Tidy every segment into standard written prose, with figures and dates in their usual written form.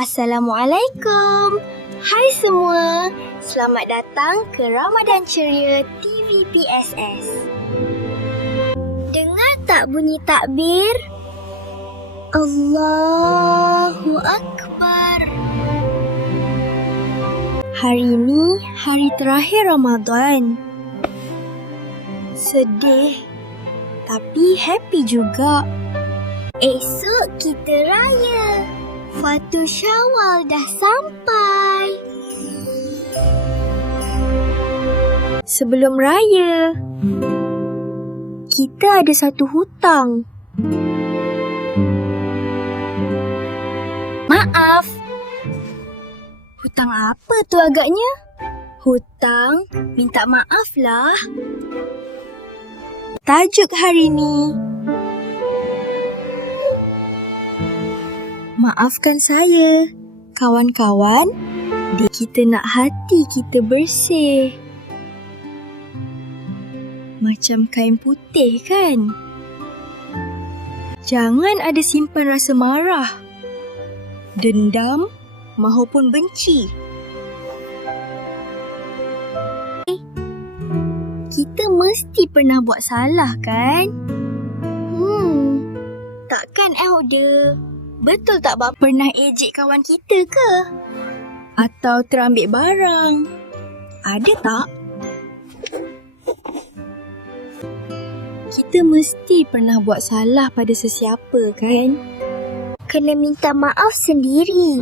Assalamualaikum. Hai semua. Selamat datang ke Ramadan Ceria TV PSS. Dengar tak bunyi takbir? Allahu Akbar. Hari ini hari terakhir Ramadan. Sedih, tapi happy juga. Esok kita raya. Fatu Syawal dah sampai. Sebelum raya, kita ada satu hutang. Maaf. Hutang apa tu agaknya? Hutang minta maaf lah. Tajuk hari ni, maafkan saya, kawan-kawan. Kita nak hati kita bersih. Macam kain putih kan? Jangan ada simpan rasa marah, dendam mahupun benci. Kita mesti pernah buat salah kan? Takkan Elda betul tak bapa pernah ejek kawan kita ke? Atau terambil barang? Ada tak? Kita mesti pernah buat salah pada sesiapa kan? Kena minta maaf sendiri.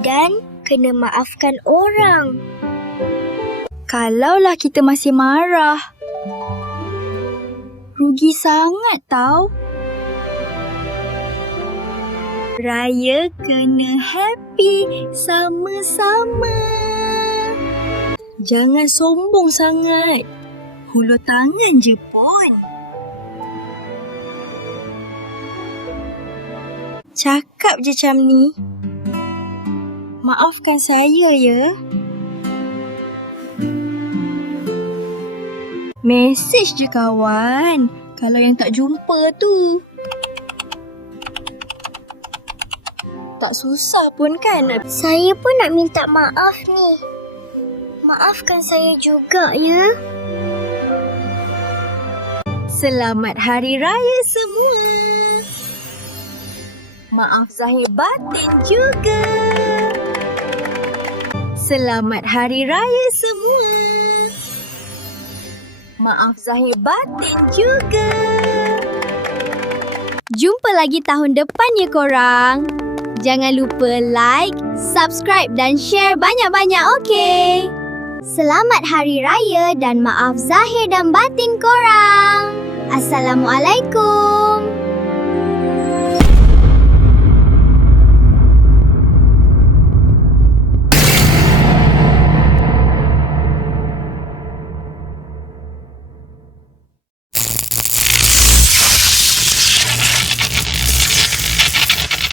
Dan kena maafkan orang. Kalaulah kita masih marah, rugi sangat tau. Raya kena happy sama-sama. Jangan sombong sangat. Hulur tangan je pun. Cakap je macam ni. Maafkan saya ya. Mesej je kawan. Kalau yang tak jumpa tu. Tak susah pun kan? Saya pun nak minta maaf ni. Maafkan saya juga ya. Selamat Hari Raya semua. Maaf zahir batin juga. Selamat Hari Raya semua. Maaf zahir batin juga. Jumpa lagi tahun depan ya korang. Jangan lupa like, subscribe dan share banyak-banyak, okey? Selamat Hari Raya dan maaf zahir dan batin korang. Assalamualaikum.